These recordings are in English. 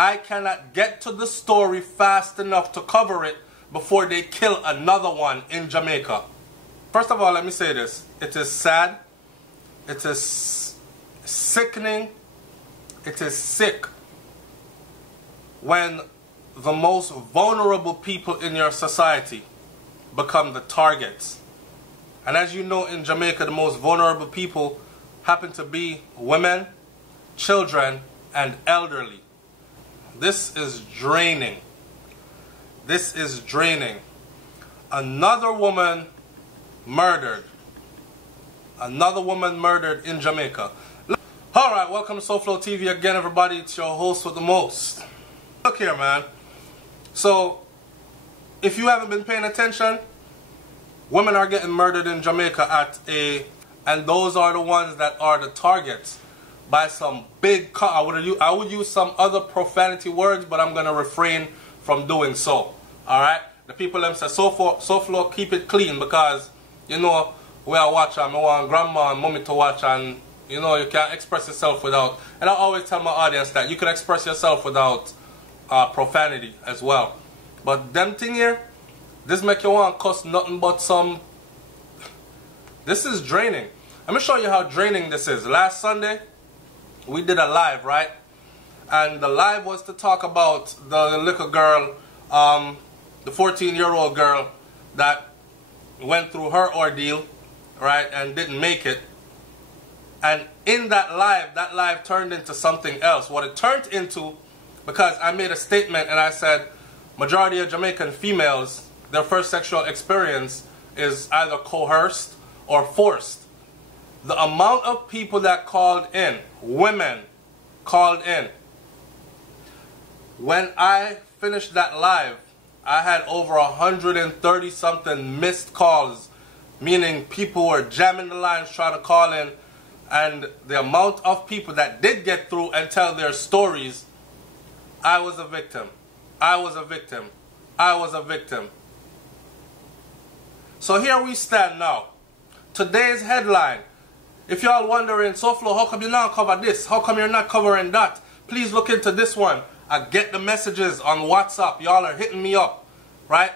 I cannot get to the story fast enough to cover it before they kill another one in Jamaica. First of all, let me say this. It is sad. It is sickening. It is sick when the most vulnerable people in your society become the targets. And as you know, in Jamaica, the most vulnerable people happen to be women, children, and elderly. This is draining. This is draining. Another woman murdered. Another woman murdered in Jamaica. Alright, welcome to SoFlo TV again, everybody. It's your host with the most. Look here, man. So, if you haven't been paying attention, women are getting murdered in Jamaica and those are the ones that are the targets by some big, I would use some other profanity words, but I'm going to refrain from doing so. Alright? The people them say, SoFlo, keep it clean, because, you know, we are watching, I want grandma and mommy to watch, and, you know, you can't express yourself without, and I always tell my audience that you can express yourself without profanity as well. But them thing here, this make you want to cuss nothing but some. This is draining. Let me show you how draining this is. Last Sunday, we did a live, right? And the live was to talk about the little girl, the 14-year-old girl that went through her ordeal, right, and didn't make it. And in that live turned into something else. What it turned into, because I made a statement and I said, majority of Jamaican females, their first sexual experience is either coerced or forced. The amount of people that called in, women called in, when I finished that live, I had over 130 something missed calls, meaning people were jamming the lines trying to call in, and the amount of people that did get through and tell their stories, I was a victim. I was a victim. I was a victim. So here we stand now. Today's headline. If y'all wondering, SoFlo, how come you not cover this? How come you're not covering that? Please look into this one. I get the messages on WhatsApp. Y'all are hitting me up, right?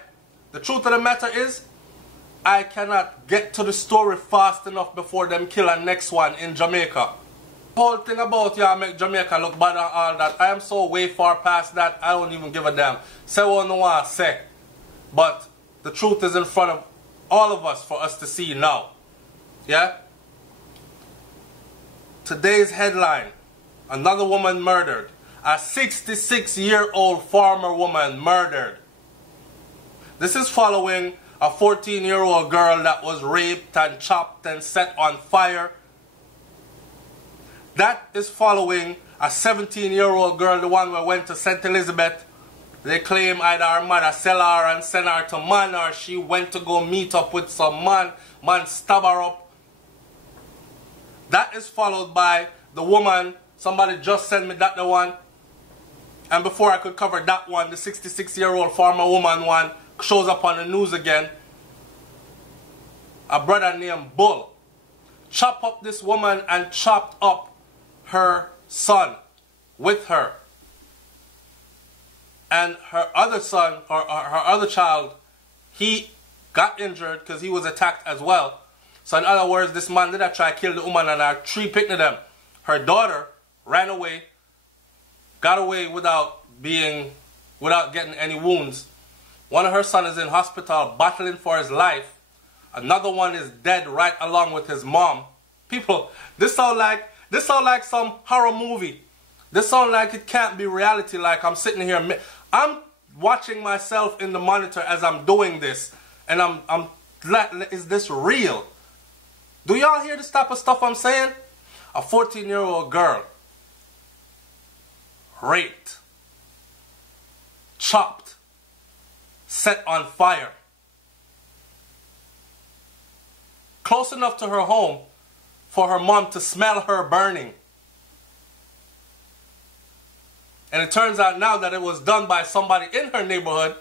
The truth of the matter is, I cannot get to the story fast enough before them kill a next one in Jamaica. The whole thing about y'all make Jamaica look bad and all that, I am so way far past that, I don't even give a damn. Say what I want to say. But the truth is in front of all of us for us to see now. Yeah? Today's headline, another woman murdered. A 66-year-old farmer woman murdered. This is following a 14-year-old girl that was raped and chopped and set on fire. That is following a 17-year-old girl, the one who went to St. Elizabeth. They claim either her mother sell her and send her to man, or she went to go meet up with some man. Man stab her up. That is followed by the woman, somebody just sent me that the one. And before I could cover that one, the 66-year-old farmer woman one shows up on the news again. A brother named Bull chopped up this woman and chopped up her son with her. And her other son, or her other child, he got injured because he was attacked as well. So in other words, this man did not try to kill the woman and her three picked them. Her daughter ran away, got away without getting any wounds. One of her sons is in hospital battling for his life. Another one is dead right along with his mom. People, this sound like some horror movie. This sound like it can't be reality. Like I'm sitting here, I'm watching myself in the monitor as I'm doing this, and I'm like, is this real? Do y'all hear this type of stuff I'm saying? A 14-year-old girl raped, chopped, set on fire. Close enough to her home for her mom to smell her burning. And it turns out now that it was done by somebody in her neighborhood,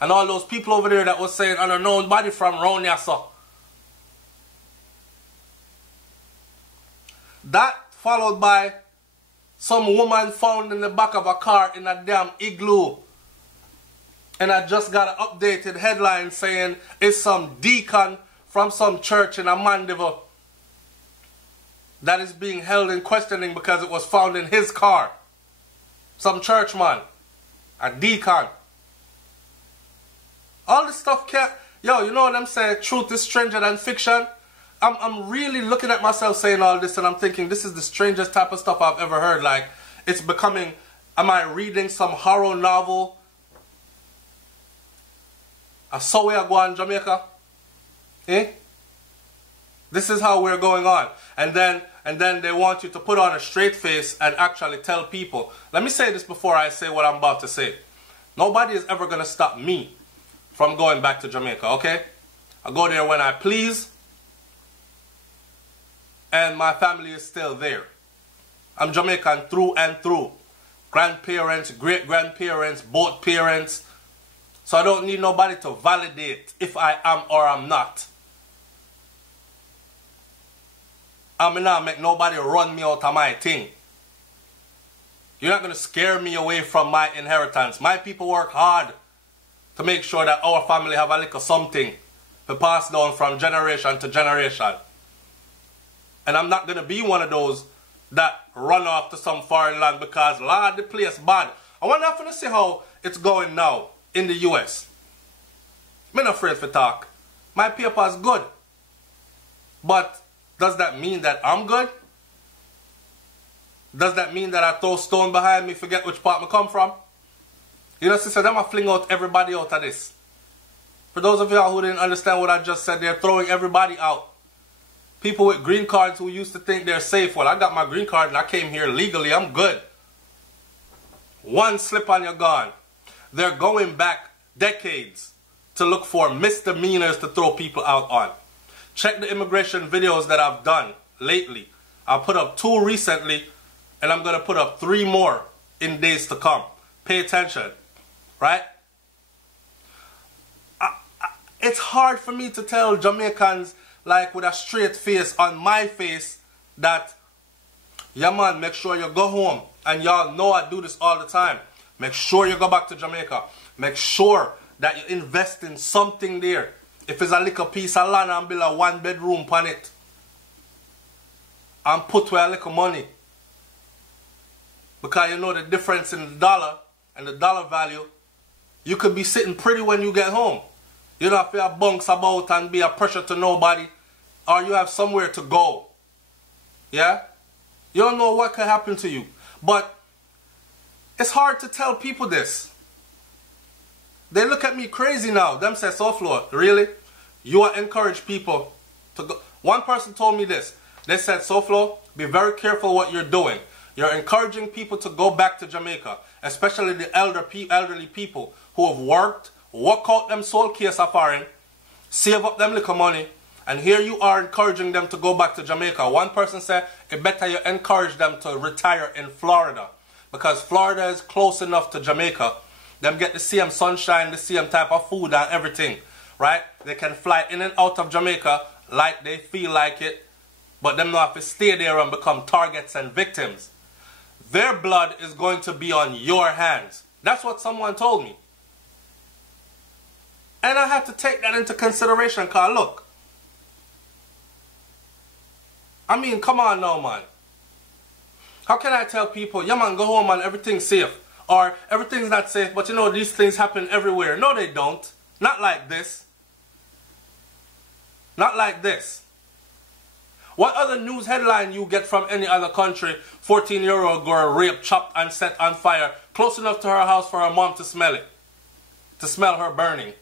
and all those people over there that was saying, I don't know nobody from round here, so. That followed by some woman found in the back of a car in a damn igloo. And I just got an updated headline saying it's some deacon from some church in a Mandeville that is being held in questioning because it was found in his car. Some churchman. A deacon. All this stuff can't... Yo, you know what I'm saying? Truth is stranger than fiction. I'm really looking at myself saying all this and I'm thinking this is the strangest type of stuff I've ever heard. Like, it's becoming... Am I reading some horror novel? So we are going Jamaica? Eh? This is how we're going on. And then they want you to put on a straight face and actually tell people. Let me say this before I say what I'm about to say. Nobody is ever going to stop me from going back to Jamaica, okay? I go there when I please. And my family is still there. I'm Jamaican through and through. Grandparents, great-grandparents, both parents. So I don't need nobody to validate if I am or I'm not. I'm not make nobody run me out of my thing. You're not going to scare me away from my inheritance. My people work hard to make sure that our family have a little something to pass down from generation to generation. And I'm not going to be one of those that run off to some foreign land because, Lord, the place bad. I wonder if to see how it's going now in the US. I'm not afraid to talk. My paper is good. But does that mean that I'm good? Does that mean that I throw stone behind me, forget which part I come from? You know, sister, I'm going to fling out everybody out of this. For those of y'all who didn't understand what I just said, they're throwing everybody out. People with green cards who used to think they're safe. Well, I got my green card and I came here legally. I'm good. One slip and you're gone. They're going back decades to look for misdemeanors to throw people out on. Check the immigration videos that I've done lately. I put up 2 recently and I'm going to put up 3 more in days to come. Pay attention. Right? It's hard for me to tell Jamaicans like with a straight face on my face that, yeah man, make sure you go home. And y'all know I do this all the time. Make sure you go back to Jamaica. Make sure that you invest in something there. If it's a little piece of land and build a 1-bedroom on it. And put where a little money. Because you know the difference in the dollar and the dollar value. You could be sitting pretty when you get home. You don't have to have bunks about and be a pressure to nobody. Or you have somewhere to go. Yeah? You don't know what could happen to you. But it's hard to tell people this. They look at me crazy now. Them say, so Flo, really? You are encourage people to go. One person told me this. They said, so Flo, be very careful what you're doing. You're encouraging people to go back to Jamaica. Especially the elderly people who have worked, work out them soul case of foreign, save up them little money, and here you are encouraging them to go back to Jamaica. One person said, it better you encourage them to retire in Florida. Because Florida is close enough to Jamaica. Them get the same sunshine, the same type of food and everything. Right? They can fly in and out of Jamaica like they feel like it. But them not have to stay there and become targets and victims. Their blood is going to be on your hands. That's what someone told me. And I had to take that into consideration, because look. I mean, come on now, man. How can I tell people, yeah man, go home and everything's safe. Or everything's not safe, but you know, these things happen everywhere. No, they don't. Not like this. Not like this. What other news headline you get from any other country? 14-year-old girl raped, chopped and set on fire. Close enough to her house for her mom to smell it. To smell her burning.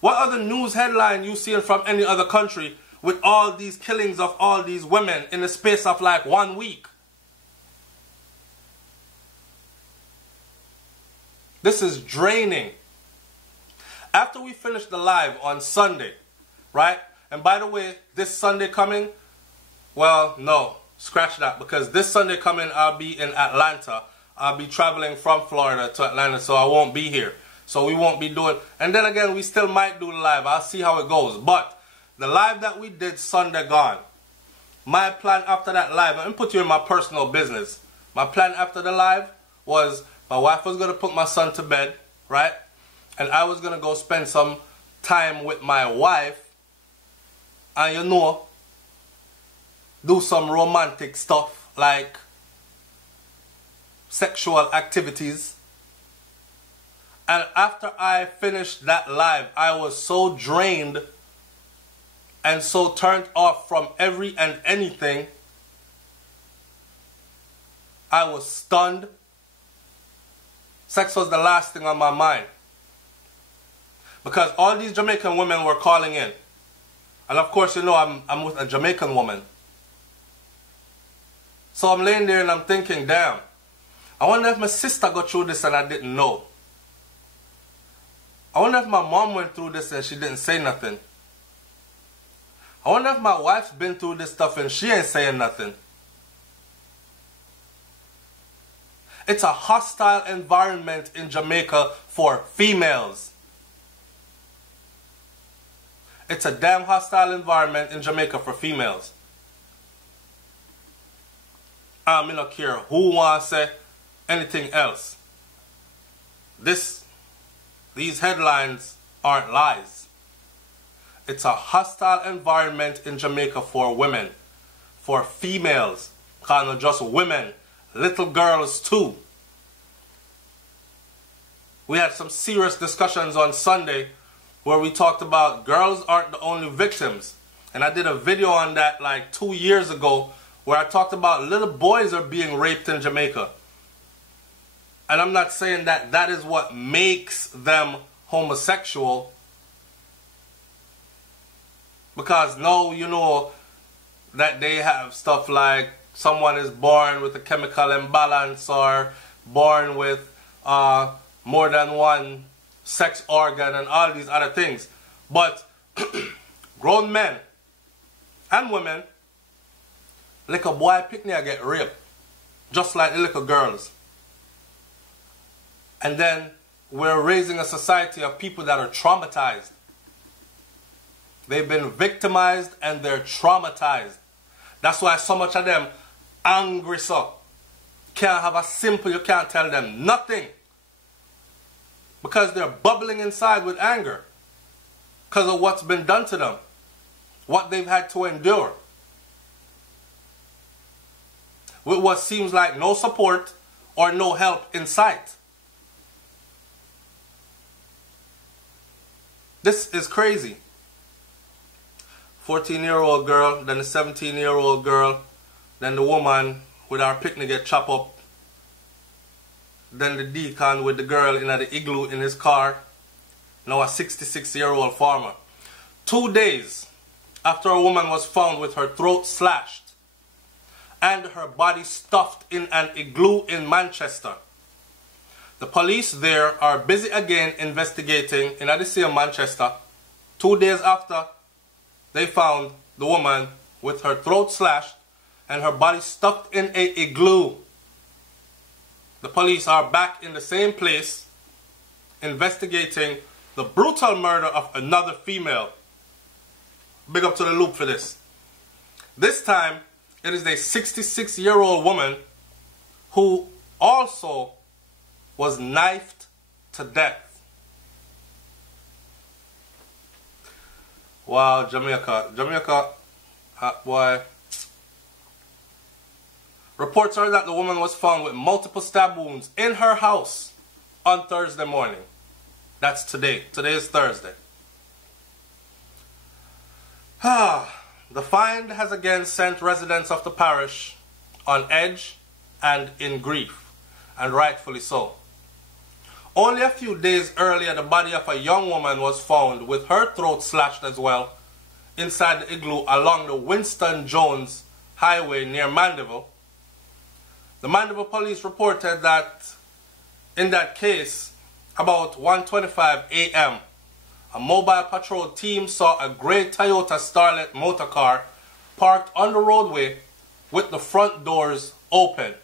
What other news headline you see from any other country with all these killings of all these women in the space of like 1 week? This is draining. After we finish the live on Sunday, right? And by the way, this Sunday coming, well, no, scratch that. Because this Sunday coming, I'll be in Atlanta. I'll be traveling from Florida to Atlanta, so I won't be here. So we won't be doing, and then again, we still might do the live. I'll see how it goes. But the live that we did Sunday gone, my plan after that live, let me put you in my personal business. My plan after the live was my wife was going to put my son to bed, right? And I was going to go spend some time with my wife and, you know, do some romantic stuff like sexual activities. And after I finished that live, I was so drained and so turned off from every and anything. I was stunned. Sex was the last thing on my mind. Because all these Jamaican women were calling in. And of course, you know, I'm with a Jamaican woman. So I'm laying there and I'm thinking, damn, I wonder if my sister got through this and I didn't know. I wonder if my mom went through this and she didn't say nothing. I wonder if my wife's been through this stuff and she ain't saying nothing. It's a hostile environment in Jamaica for females. It's a damn hostile environment in Jamaica for females. I don't care who wants to say anything else. These headlines aren't lies. It's a hostile environment in Jamaica for women, for females, kind of just women, little girls too. We had some serious discussions on Sunday where we talked about girls aren't the only victims. And I did a video on that like 2 years ago where I talked about little boys are being raped in Jamaica. And I'm not saying that that is what makes them homosexual. Because no, you know that they have stuff like someone is born with a chemical imbalance or born with more than one sex organ and all these other things. But grown men and women, little boy picnic get raped, just like the little girls. And then we're raising a society of people that are traumatized. They've been victimized and they're traumatized. That's why so much of them angry so. Can't have a simple, you can't tell them nothing. Because they're bubbling inside with anger. Because of what's been done to them. What they've had to endure. With what seems like no support or no help in sight. This is crazy. 14-year-old girl, then a 17-year-old girl, then the woman with our picnic get chopped up. Then the deacon with the girl in the igloo in his car. Now a 66-year-old farmer. 2 days after a woman was found with her throat slashed and her body stuffed in an igloo in Manchester. The police there are busy again investigating in the same Manchester. 2 days after they found the woman with her throat slashed and her body stuffed in an igloo. The police are back in the same place investigating the brutal murder of another female. Big up to the loop for this. This time, it is a 66-year-old woman who also was knifed to death. Wow, Jamaica. Jamaica, boy. Reports are that the woman was found with multiple stab wounds in her house on Thursday morning. That's today. Today is Thursday. The find has again sent residents of the parish on edge and in grief, and rightfully so. Only a few days earlier, the body of a young woman was found with her throat slashed as well inside the igloo along the Winston Jones Highway near Mandeville. The Mandeville police reported that in that case, about 1:25 a.m., a mobile patrol team saw a grey Toyota Starlet motor car parked on the roadway with the front doors open.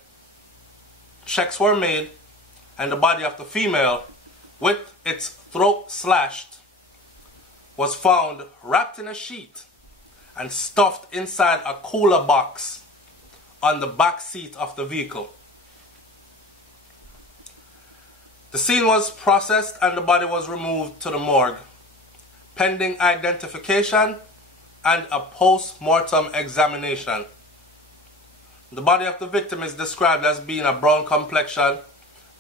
Checks were made and the body of the female with its throat slashed was found wrapped in a sheet and stuffed inside a cooler box on the back seat of the vehicle. The scene was processed and the body was removed to the morgue, pending identification and a post-mortem examination. The body of the victim is described as being a brown complexion,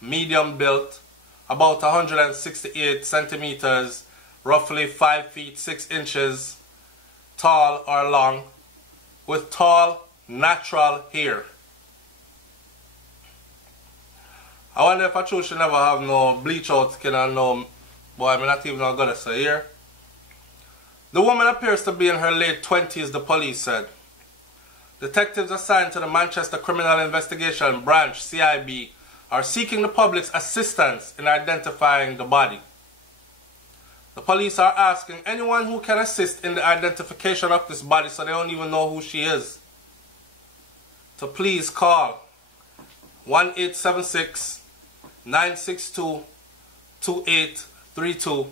medium built, about 168 centimeters, roughly 5 feet 6 inches, tall or long, with tall, natural hair. I wonder if I truly should never have no bleach out skin and no, boy, I'm not even gonna say here. The woman appears to be in her late 20s, the police said. Detectives assigned to the Manchester Criminal Investigation Branch, CIB, are seeking the public's assistance in identifying the body. The police are asking anyone who can assist in the identification of this body, so they don't even know who she is, to please call 1-876-962-2832.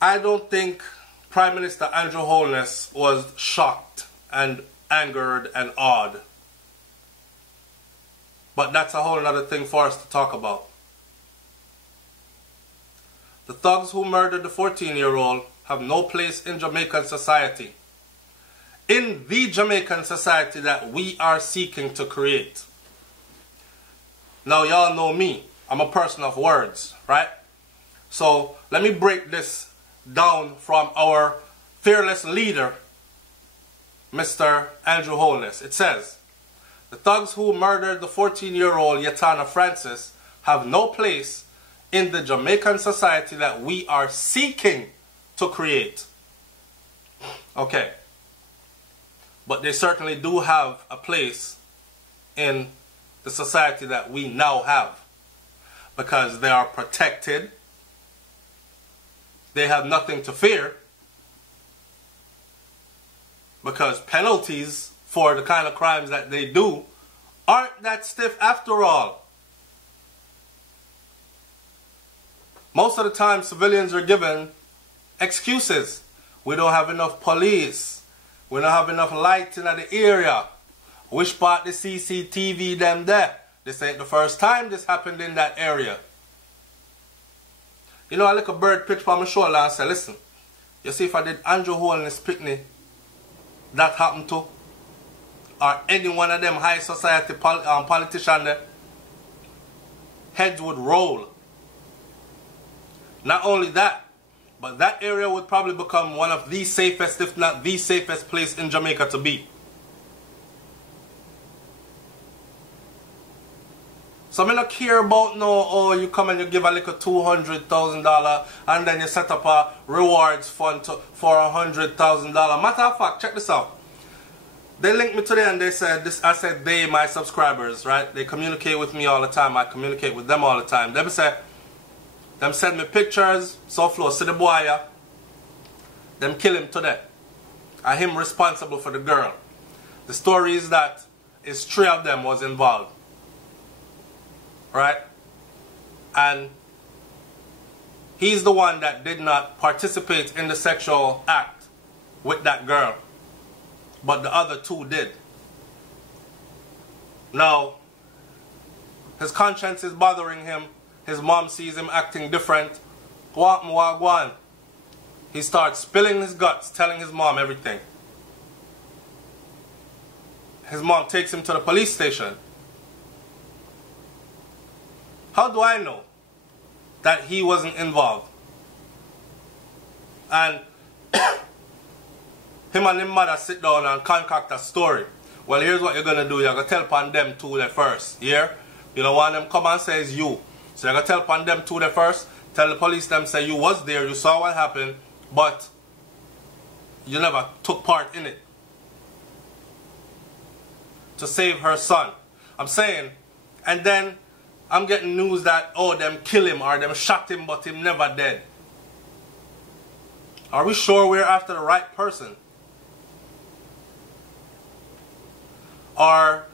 I don't think Prime Minister Andrew Holness was shocked and angered and awed. But that's a whole other thing for us to talk about. The thugs who murdered the 14-year-old have no place in Jamaican society. In the Jamaican society that we are seeking to create. Now y'all know me. I'm a person of words, right? So let me break this down from our fearless leader, Mr. Andrew Holness. It says, the thugs who murdered the 14-year-old Yatana Francis have no place in the Jamaican society that we are seeking to create. Okay. But they certainly do have a place in the society that we now have, because they are protected. They have nothing to fear, because penalties for the kind of crimes that they do aren't that stiff after all. Most of the time civilians are given excuses. We don't have enough police. We don't have enough light in the area. Which part the CCTV them there? This ain't the first time this happened in that area. You know, I look a bird pitch on my shoulder and say, listen, you see if I did Andrew Holness picnic, that happened to, or any one of them high society politicians there, heads would roll. Not only that, but that area would probably become one of the safest, if not the safest place in Jamaica to be. So I don't care about no, oh, you come and you give a little $200,000 and then you set up a rewards fund for $100,000. Matter of fact, check this out. They linked me today and they said, I said they, my subscribers, right? They communicate with me all the time. I communicate with them all the time. Them say, them send me pictures, so flow, see the boy, yeah? Them kill him today. And him responsible for the girl. The story is that is 3 of them was involved. Right? And he's the one that did not participate in the sexual act with that girl. But the other 2 did. Now, his conscience is bothering him. His mom sees him acting different. Wagwan. He starts spilling his guts, telling his mom everything. His mom takes him to the police station. How do I know that he wasn't involved? And him and his mother sit down and concoct a story. Well, here's what you're going to do. You're going to tell upon them 2 there first. Here, you don't want them come and say it's you. So you're going to tell upon them 2 there first. Tell the police them say you was there, you saw what happened, but you never took part in it. To save her son. I'm saying, and then I'm getting news that, oh, them kill him or them shot him, but him never dead. Are we sure we're after the right person? Or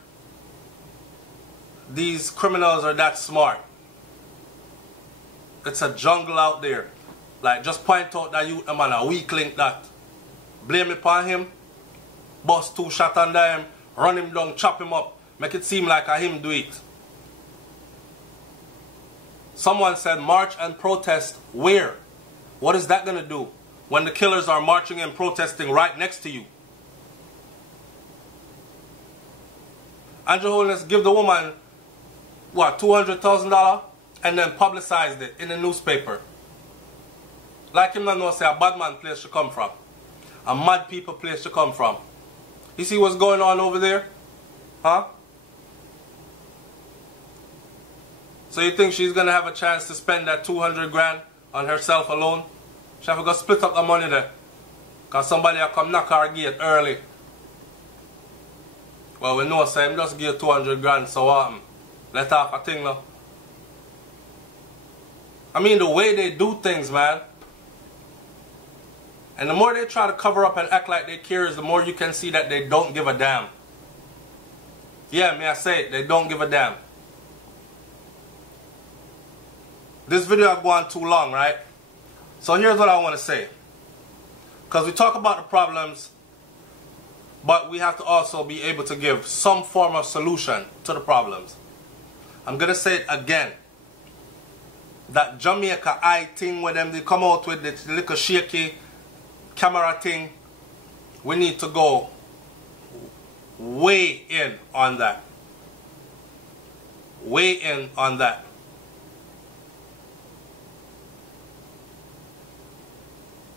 these criminals are that smart? It's a jungle out there. Like, just point out that you a man a weak link that. Blame it upon him. Bust 2 shots under him. Run him down, chop him up. Make it seem like a him do it. Someone said march and protest where? What is that going to do when the killers are marching and protesting right next to you? And Your Holiness give the woman, what, $200,000 and then publicized it in the newspaper. Like him not know say a bad man place to come from. A mad people place to come from. You see what's going on over there? Huh? So you think she's going to have a chance to spend that 200 grand on herself alone? She have to go split up the money there. Because somebody will come knock her gate early. Well, we know, say him just give 200 grand, so what? Let off a thing now. I mean, the way they do things, man. And the more they try to cover up and act like they care, the more you can see that they don't give a damn. Yeah, may I say it, they don't give a damn. This video has gone too long, right? So here's what I want to say. Because we talk about the problems, but we have to also be able to give some form of solution to the problems. I'm going to say it again. That Jamaica eye thing where them they come out with the little shaky camera thing, we need to go way in on that. Way in on that.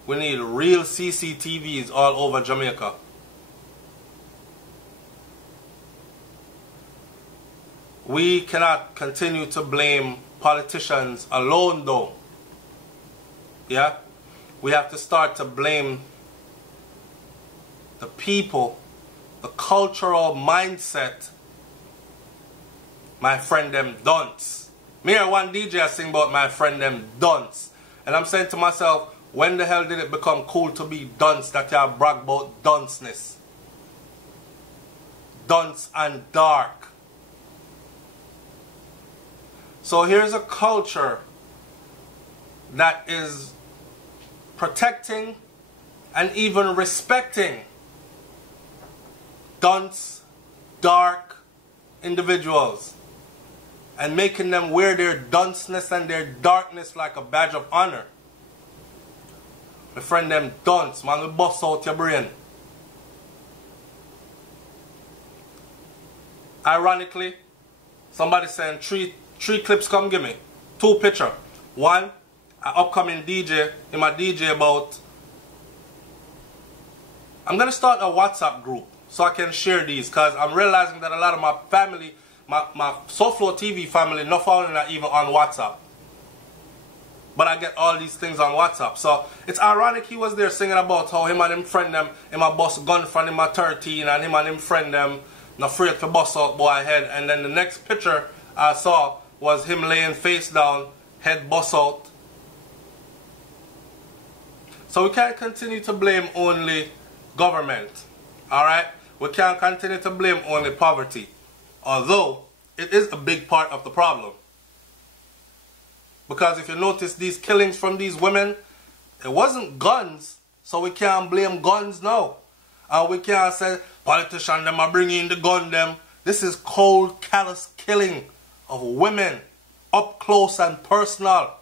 We need real CCTVs all over Jamaica. We cannot continue to blame politicians alone though. Yeah? We have to start to blame the people, the cultural mindset. My friend them dunce. Me hear one DJ sing about my friend them dunce. And I'm saying to myself, when the hell did it become cool to be dunce that you brag about dunceness? Dunce and dark. So here's a culture that is protecting and even respecting dunce, dark individuals and making them wear their dunceness and their darkness like a badge of honor. My friend them dunce, man, we bust out your brain. Ironically, somebody saying three clips come give me. 2 picture. One, an upcoming DJ, in my DJ about... I'm going to start a WhatsApp group so I can share these because I'm realizing that a lot of my family, my Soulflow TV family, not following that even on WhatsApp. But I get all these things on WhatsApp. So it's ironic he was there singing about how him and him friend them, him a bust gun from him at 13 and him friend them not afraid to bust out boy head. And then the next picture I saw was him laying face down, head bust out. So we can't continue to blame only government. Alright? We can't continue to blame only poverty. Although it is a big part of the problem. Because if you notice these killings from these women, it wasn't guns, so we can't blame guns now. And we can't say, politicians them are bringing in the gun them. This is cold, callous killing of women, up close and personal.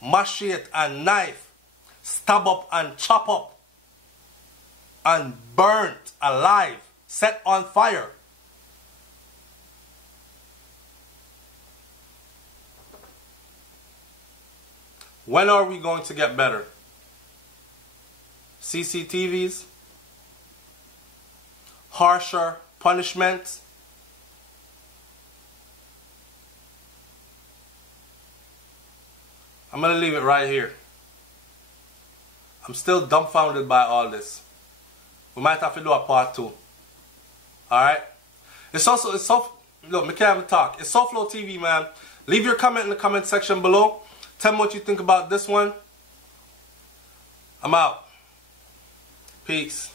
Machete and knife, stab up and chop up, and burnt alive, set on fire. When are we going to get better? CCTVs? Harsher punishments? I'm going to leave it right here. I'm still dumbfounded by all this. We might have to do a part 2. Alright? Look, me can't even talk. It's Soulflow TV, man. Leave your comment in the comment section below. Tell me what you think about this one. I'm out. Peace.